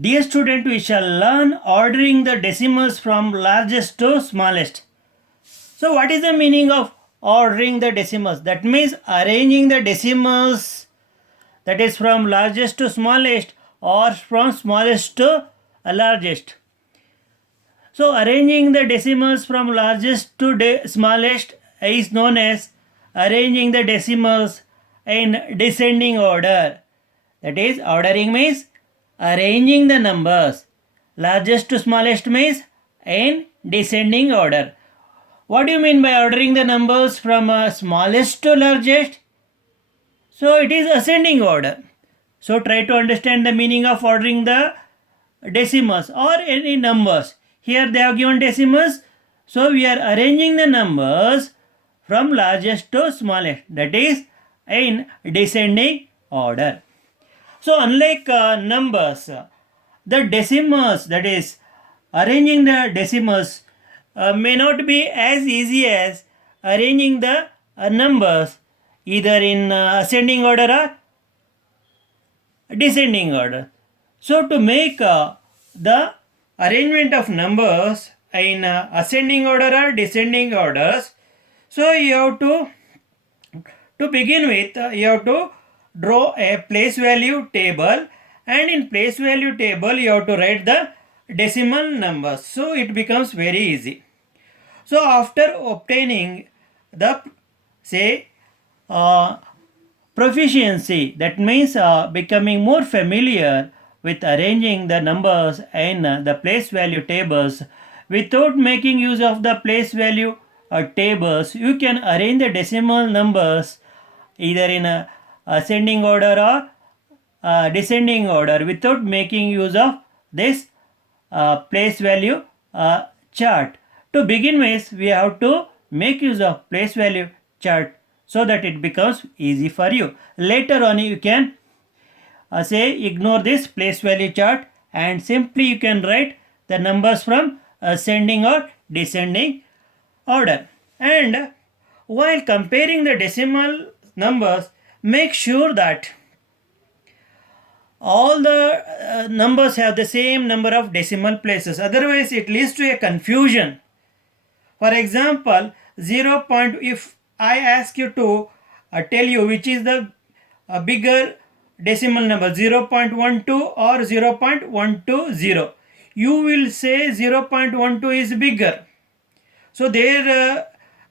Dear student, we shall learn ordering the decimals from largest to smallest. So what is the meaning of ordering the decimals? That means arranging the decimals, that is from largest to smallest or from smallest to largest. So arranging the decimals from largest to smallest is known as arranging the decimals in descending order. That is, ordering means arranging the numbers. Largest to smallest means in descending order. What do you mean by ordering the numbers from smallest to largest? So it is ascending order. So try to understand the meaning of ordering the decimals or any numbers. Here they have given decimals. So we are arranging the numbers from largest to smallest. That is in descending order. So unlike numbers, the decimals, that is arranging the decimals, may not be as easy as arranging the numbers either in ascending order or descending order. So to make the arrangement of numbers in ascending order or descending orders, so you have to begin with, you have to draw a place value table, and in place value table you have to write the decimal numbers. So it becomes very easy. So after obtaining the say proficiency, that means becoming more familiar with arranging the numbers in the place value tables, without making use of the place value tables, you can arrange the decimal numbers either in a ascending order or descending order without making use of this place value chart. To begin with, we have to make use of place value chart so that it becomes easy for you. Later on, you can say ignore this place value chart and simply you can write the numbers from ascending or descending order. And while comparing the decimal numbers, make sure that all the numbers have the same number of decimal places. Otherwise, it leads to a confusion. For example, 0. If I ask you to tell you which is the bigger decimal number, 0.12 or 0.120, you will say 0.12 is bigger. So there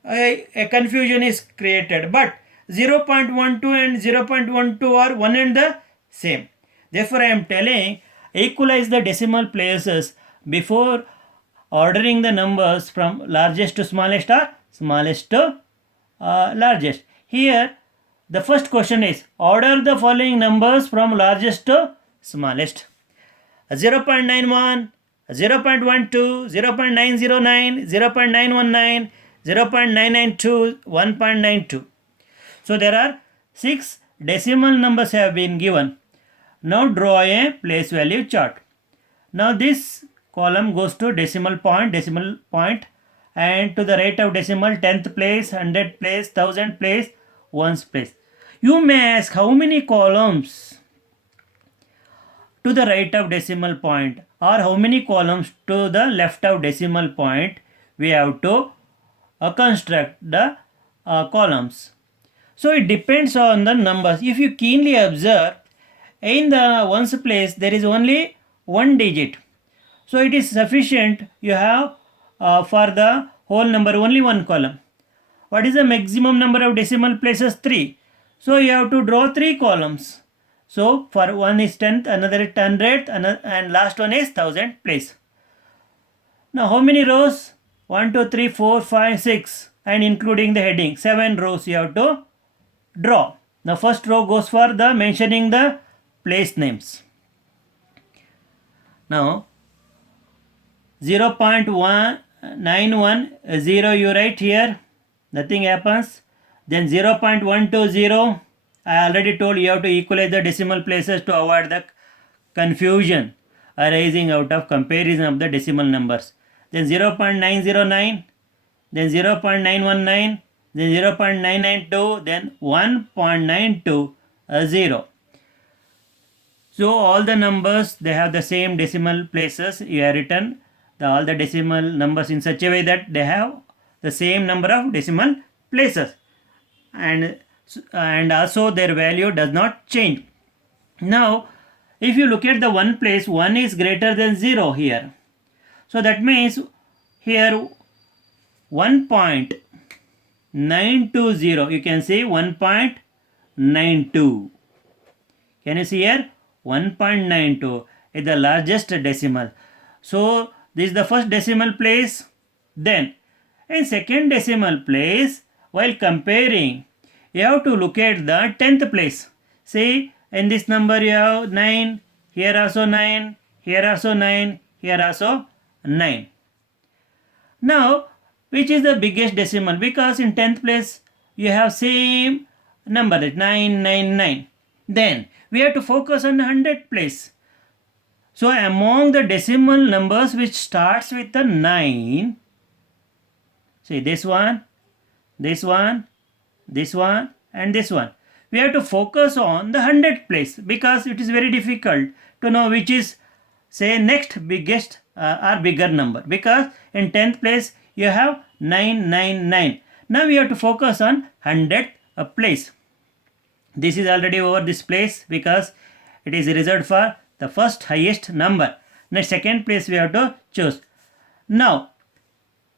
a confusion is created. But 0.12 and 0.12 are one and the same. Therefore, I am telling equalize the decimal places before ordering the numbers from largest to smallest or smallest to largest. Here, the first question is order the following numbers from largest to smallest. 0.91, 0.12, 0.909, 0.919, 0.992, 1.92. So there are 6 decimal numbers have been given. Now draw a place value chart. Now this column goes to decimal point, and to the right of decimal, 10th place, 100th place, 1000th place, 1st place. You may ask how many columns to the right of decimal point or how many columns to the left of decimal point we have to construct the columns. So it depends on the numbers. If you keenly observe, in the ones place there is only one digit. So it is sufficient you have for the whole number only one column. What is the maximum number of decimal places? 3. So you have to draw 3 columns. So for one is 10th, another is 100th, and last one is 1000th place. Now how many rows? 1, 2, 3, 4, 5, 6, and including the heading, 7 rows you have to draw. Now first row goes for the mentioning the place names. Now 0.191 you write here, nothing happens. Then 0.120, I already told you have to equalize the decimal places to avoid the confusion arising out of comparison of the decimal numbers. Then 0.909, then 0.919, then 0.992, then 1.920. So all the numbers, they have the same decimal places. You have written all the decimal numbers in such a way that they have the same number of decimal places, and also their value does not change. Now if you look at the one place, 1 is greater than 0 here. So that means here 1.920, you can say 1.92. Can you see here? 1.92 is the largest decimal. So this is the first decimal place. Then in second decimal place, while comparing, you have to look at the 10th place. See, in this number you have 9, here also 9, here also 9, here also 9. Now which is the biggest decimal? Because in 10th place you have same number, 999. Then we have to focus on the 100th place. So among the decimal numbers which starts with the 9, see this one, this one, this one and this one. We have to focus on the 100th place because it is very difficult to know which is, say, next biggest or bigger number, because in 10th place you have 999. Now we have to focus on 100th place. This is already over this place because it is reserved for the first highest number. Next second place we have to choose. Now,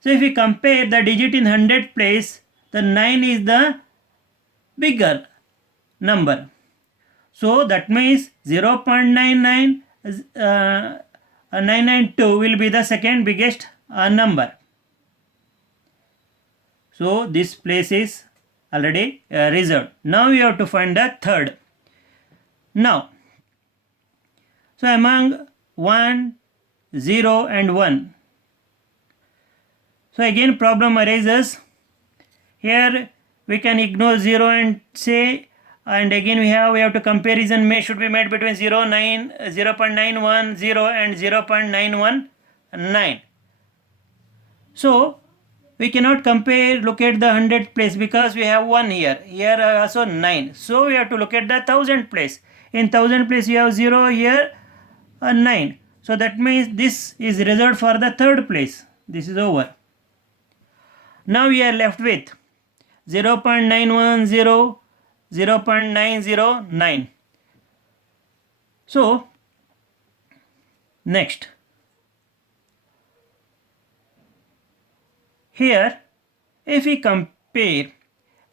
so if we compare the digit in 100th place, the 9 is the bigger number. So that means 0.992 will be the second biggest number. So this place is already reserved. Now we have to find the third. Now, so among 1, 0 and 1. So again problem arises. Here we can ignore 0 and say, and again we have to comparison should be made between 0.910 and 0.919. So we cannot compare, look at the 100th place because we have 1 here. Here also 9. So we have to look at the 1000th place. In 1000th place you have 0 here, 9. So that means this is reserved for the third place. This is over. Now we are left with 0.910, 0.909. So next, here if we compare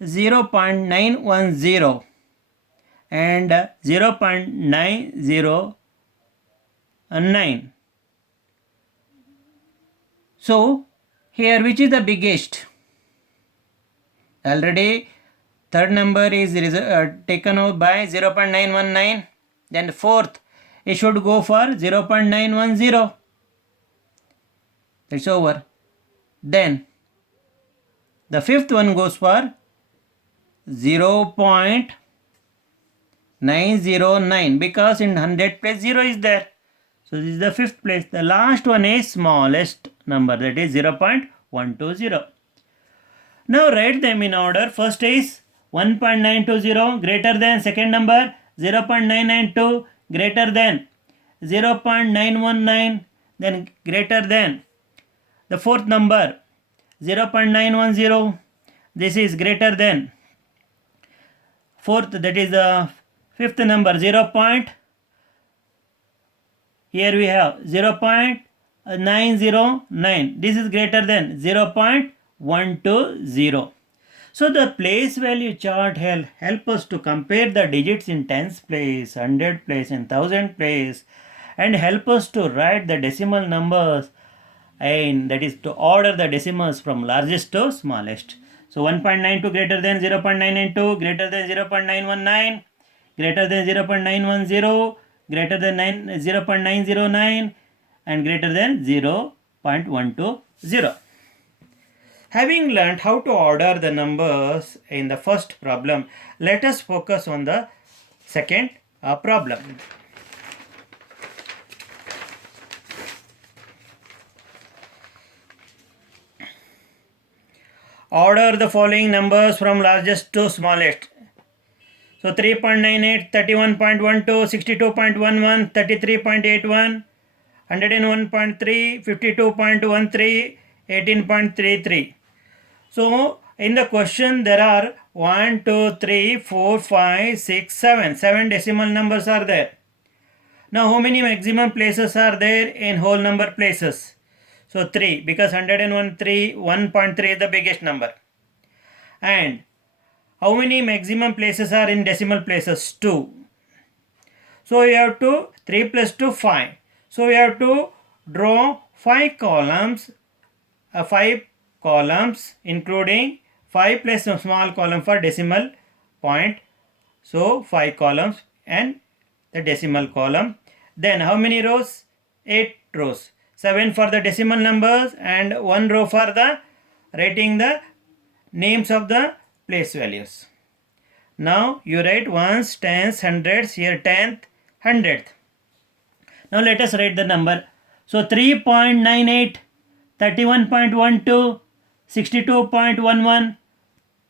0.910 and 0.909, so here which is the biggest? Already third number is taken out by 0.919. Then the fourth, it should go for 0.910. It's over. Then the fifth one goes for 0.909 because in 100th place 0 is there. So this is the fifth place. The last one is smallest number, that is 0.120. Now write them in order. First is 1.920 greater than second number 0.992 greater than 0.919, then greater than the fourth number 0.910. This is greater than fourth, that is the fifth number 0. Here we have 0.909. This is greater than 0.120. So the place value chart help us to compare the digits in tens place, 100 place and 1000 place, and help us to write the decimal numbers, and that is to order the decimals from largest to smallest. So 1.92 greater than 0.992, greater than 0.919, greater than 0.910, greater than 0.909, and greater than 0.120. Having learned how to order the numbers in the first problem, let us focus on the second problem. Order the following numbers from largest to smallest. So 3.98, 31.12, 62.11, 33.81, 101.3, 52.13, 18.33. So in the question there are 1, 2, 3, 4, 5, 6, 7. 7 decimal numbers are there. Now how many maximum places are there in whole number places? So 3, because 101, 3, 1.3 is the biggest number. And how many maximum places are in decimal places? 2. So we have to 3 plus 2, 5. So we have to draw 5 columns, 5 columns including 5 plus a small column for decimal point. So 5 columns and the decimal column. Then how many rows? 8 rows. 7 for the decimal numbers and 1 row for the writing the names of the place values. Now you write ones, tens, hundreds, here tenth, hundredth. Now let us write the number. So 3.98, 31.12, 62.11,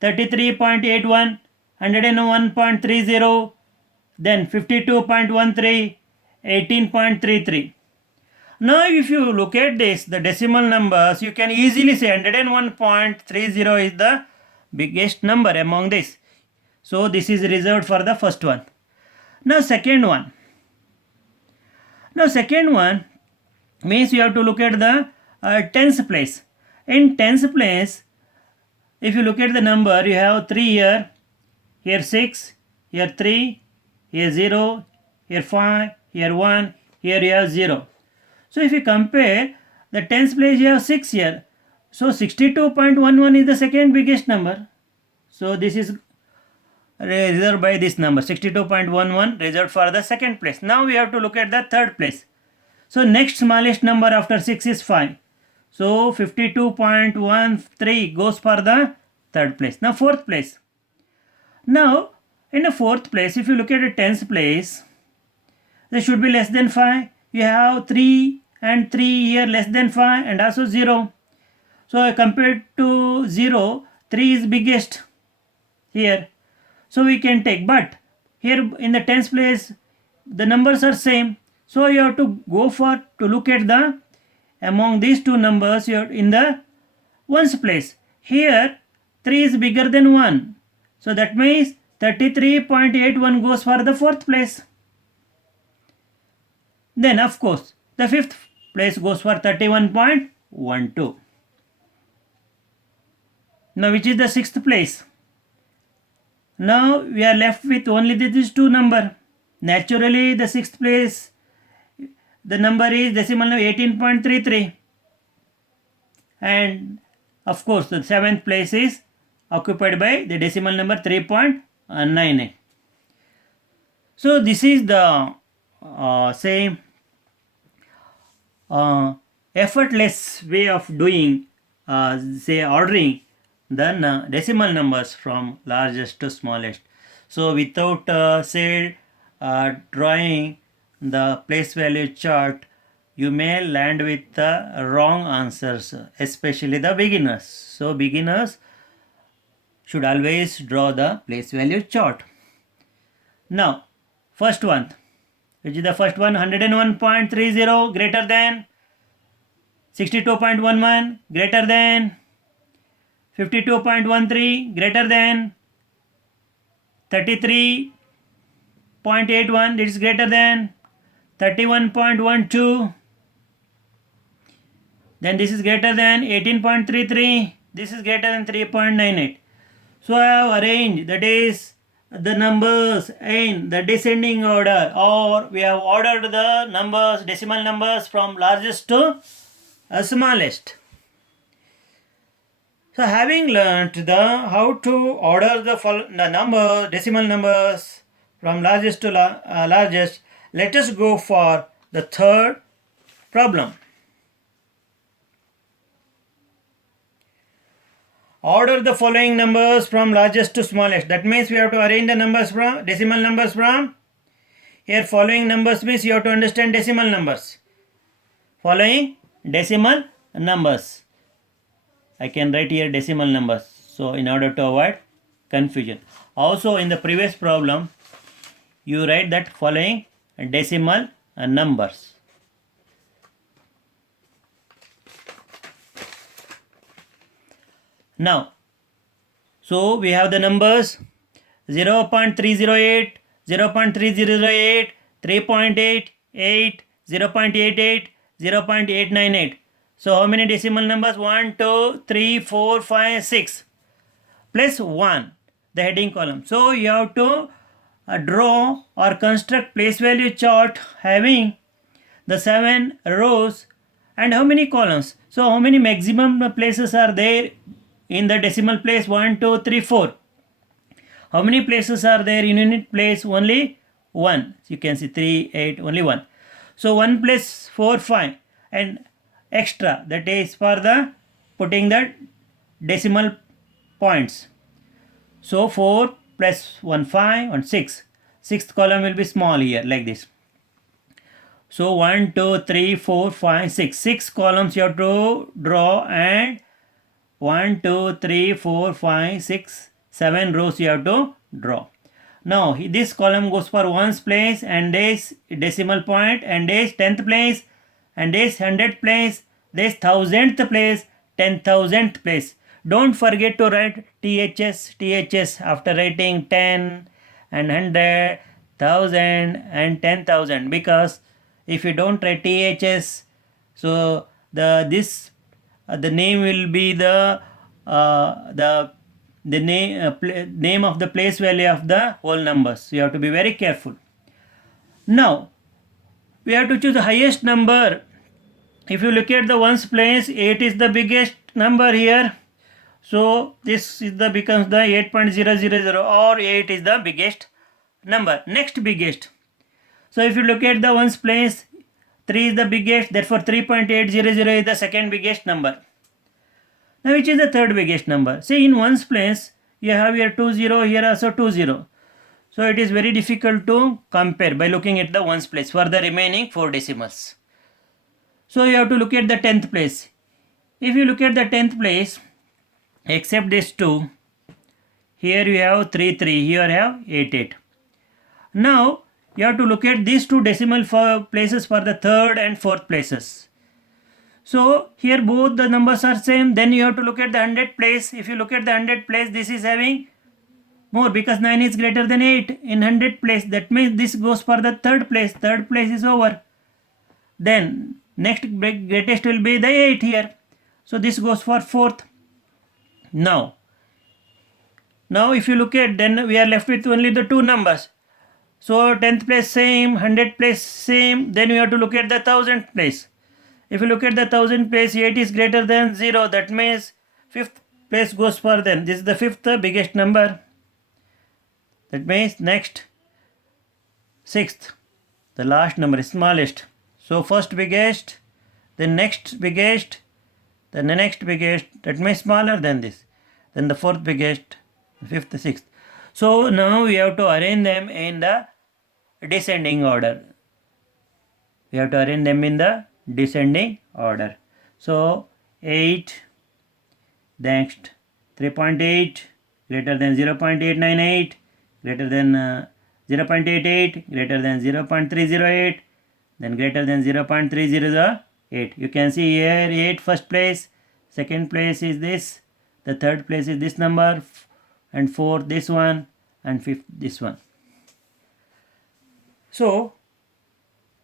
33.81, 101.30, then 52.13, 18.33. Now if you look at this, the decimal numbers, you can easily say 101.30 is the biggest number among this. So this is reserved for the first one. Now second one. Now second one means you have to look at the tens place. In tens place, if you look at the number, you have 3 here, here 6, here 3, here 0, here 5, here 1, here you have 0. So if you compare the tens place, you have 6 here. So 62.11 is the second biggest number. So this is reserved by this number, 62.11 reserved for the second place. Now we have to look at the third place. So next smallest number after 6 is 5. So 52.13 goes for the third place. Now fourth place. Now in the fourth place, if you look at the tens place, there should be less than 5. You have 3 and 3 here less than 5 and also 0. So compared to 0, 3 is biggest here. So we can take, but here in the tens place the numbers are same. So you have to go for to look at the among these two numbers you are in the ones place. Here 3 is bigger than 1. So that means 33.81 goes for the fourth place. Then of course the fifth place goes for 31.12. Now which is the sixth place? Now we are left with only these two number. Naturally the sixth place, the number is decimal number 18.33, and of course the seventh place is occupied by the decimal number 3.98. So this is the effortless way of doing ordering the decimal numbers from largest to smallest. So without drawing the place value chart, you may land with the wrong answers, especially the beginners. So beginners should always draw the place value chart. Now first one, which is the first one, 101.30 greater than 62.11 greater than 52.13 greater than 33.81, this is greater than 31.12, then this is greater than 18.33, this is greater than 3.98. So I have arranged, that is the numbers in the descending order, or we have ordered the numbers, decimal numbers from largest to smallest. So having learnt how to order the decimal numbers from largest to largest, let us go for the third problem. Order the following numbers from largest to smallest. That means we have to arrange the numbers from decimal numbers from here. Following numbers means you have to understand decimal numbers. Following decimal numbers. I can write here decimal numbers. So in order to avoid confusion. Also in the previous problem, you write that following decimal numbers. Now, so we have the numbers 0.308, 0.3008, 3.88, 0.88, 0.898. So how many decimal numbers? 1, 2, 3, 4, 5, 6 plus 1, the heading column. So you have to draw or construct place value chart having the 7 rows and how many columns. So how many maximum places are there in the decimal place? 1, 2, 3, 4. How many places are there in unit place? Only 1. You can see 3, 8, only 1. So 1 plus 4, 5 and extra, that is for the putting the decimal points. So 4 plus 1, 5 and 6. Sixth column will be small here like this. So 1, 2, 3, 4, 5, 6. 6 columns you have to draw and 1, 2, 3, 4, 5, 6, 7 rows you have to draw. Now this column goes for ones place and this decimal point and this 10th place and this 100th place, this 1000th place, 10,000th place. Don't forget to write THS after writing 10 and 100, 1000 and 10,000, because if you don't write THS, so the name will be the name of the place value of the whole numbers. So you have to be very careful. Now we have to choose the highest number. If you look at the ones place, 8 is the biggest number here. So this is the becomes the 8.000 or 8 is the biggest number. Next biggest. So if you look at the ones place, 3 is the biggest, therefore 3.800 is the second biggest number. Now which is the third biggest number? See, in ones place you have here 20, here also 20. So it is very difficult to compare by looking at the ones place for the remaining 4 decimals. So you have to look at the 10th place. If you look at the 10th place, except this 2, here you have 3, here you have 8, 8. Now you have to look at these 2 decimal places for the third and fourth places. So here both the numbers are same. Then you have to look at the 100th place. If you look at the 100th place, this is having more because 9 is greater than 8 in 100th place. That means this goes for the third place. Third place is over. Then next greatest will be the 8 here. So this goes for fourth. Now if you look at, then we are left with only the 2 numbers. So 10th place same, 100th place same. Then we have to look at the 1000th place. If you look at the 1000th place, 8 is greater than 0. That means 5th place goes for them. This is the 5th biggest number. That means next 6th. The last number is smallest. So first biggest, then next biggest, then the next biggest. That means smaller than this. Then the fourth biggest, the 5th, 6th. So now we have to arrange them in the descending order. We have to arrange them in the descending order. So 8, next 3.8 greater than 0.898, greater than 0.88, greater than 0.308, then greater than 0.308. You can see here 8 first place, second place is this, the third place is this number, and fourth this one, and fifth this one. So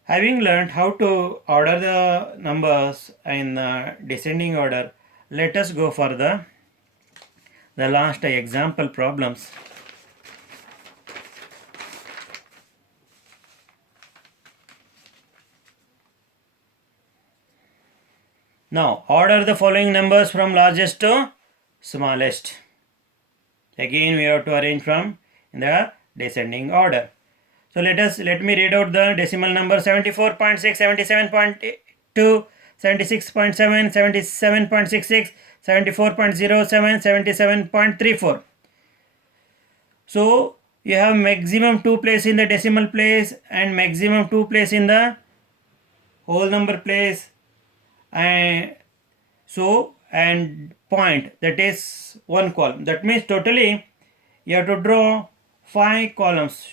having learned how to order the numbers in descending order, let us go for the last example problems. Now order the following numbers from largest to smallest. Again we have to arrange from in the descending order. So let me read out the decimal number: 74.6, 77.2, 76.7, 77.66, 74.07, 77.34. So you have maximum 2 place in the decimal place and maximum 2 place in the whole number place, and point, that is 1 column. That means totally you have to draw 5 columns,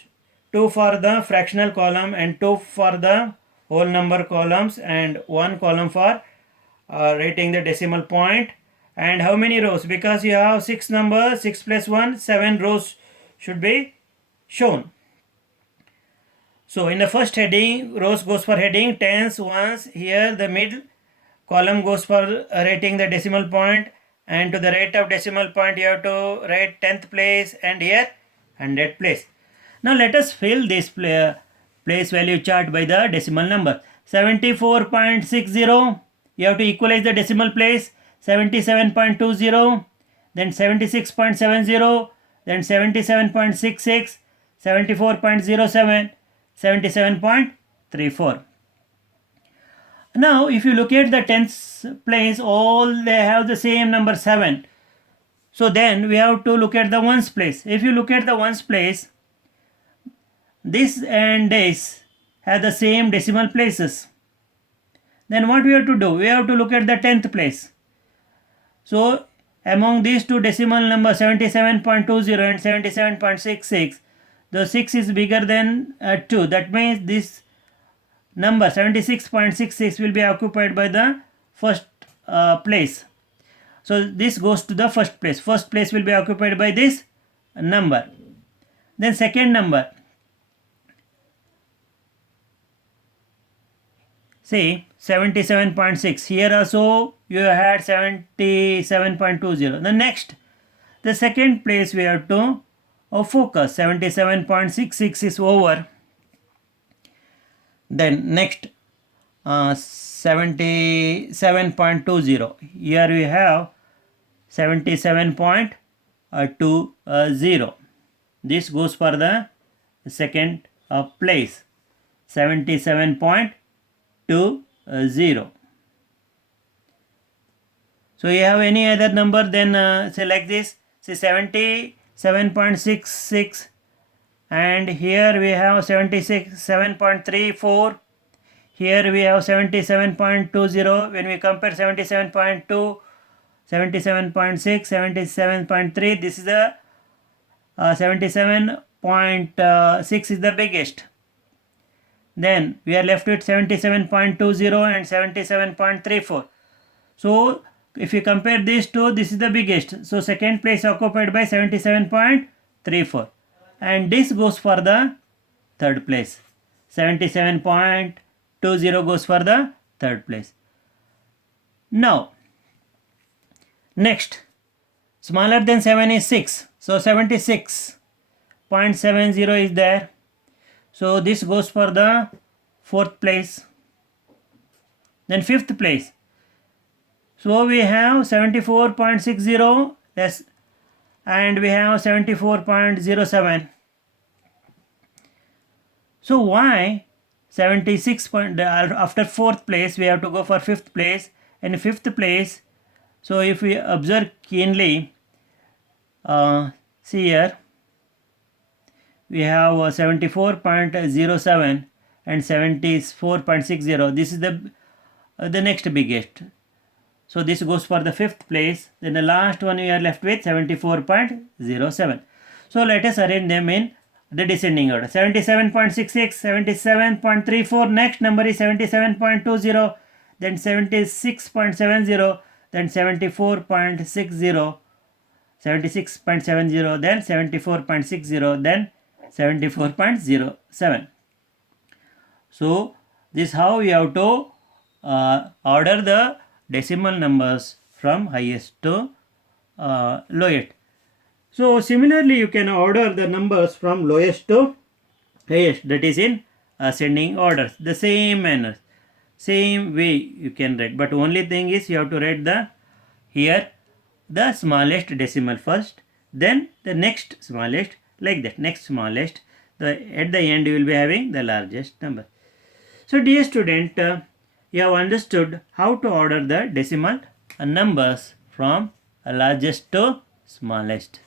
2 for the fractional column and 2 for the whole number columns, and 1 column for writing the decimal point. And how many rows? Because you have 6 numbers, 6 plus 1, 7 rows should be shown. So in the first heading, rows goes for heading, tens, ones. Here the middle column goes for writing the decimal point, and to the right of decimal point you have to write 10th place, and here 100th place. Now let us fill this place value chart by the decimal number. 74.60, you have to equalize the decimal place. 77.20, then 76.70, then 77.66, 74.07, 77.34. Now if you look at the 10th place, all they have the same number 7. So then we have to look at the ones place. If you look at the ones place, this and this have the same decimal places. Then what we have to do? We have to look at the 10th place. So among these two decimal numbers 77.20 and 77.66, the 6 is bigger than 2. That means this number 76.66 will be occupied by the first place. So this goes to the first place. First place will be occupied by this number. Then second number. See 77.6. Here also you had 77.20. The next, the second place we have to focus. 77.66 is over. Then next 77.20. Here we have 77.20. This goes for the second place. 77.20. So you have any other number, then say like this. Say 77.66, and here we have 77.34. Here we have 77.20. When we compare 77.2, 77.6, 77.3, this is the 77.6 is the biggest. Then we are left with 77.20 and 77.34. So if you compare these two, this is the biggest. So second place occupied by 77.34, and this goes for the third place. 77.20 goes for the third place. Now next, smaller than 7 is 6. So 76.70 is there. So this goes for the fourth place. Then fifth place. So we have 74.60 less, and we have 74.07. So why 76 point, after fourth place we have to go for fifth place, and fifth place. So if we observe keenly, see here we have 74.07 and 74.60. This is the next biggest. So this goes for the fifth place. Then the last one we are left with 74.07. So let us arrange them in the descending order. 77.66, 77.34. Next number is 77.20. Then 76.70. Then 74.60. 76.70. Then 74.60. Then 74.07. So this is how we have to order the decimal numbers from highest to lowest. So similarly you can order the numbers from lowest to highest, that is in ascending order. The same manner, same way you can write, but only thing is you have to write the here the smallest decimal first, then the next smallest, like that, next smallest, at the end you will be having the largest number. So dear student, you have understood how to order the decimal numbers from largest to smallest.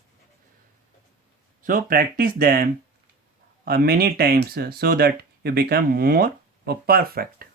So practice them many times so that you become more perfect.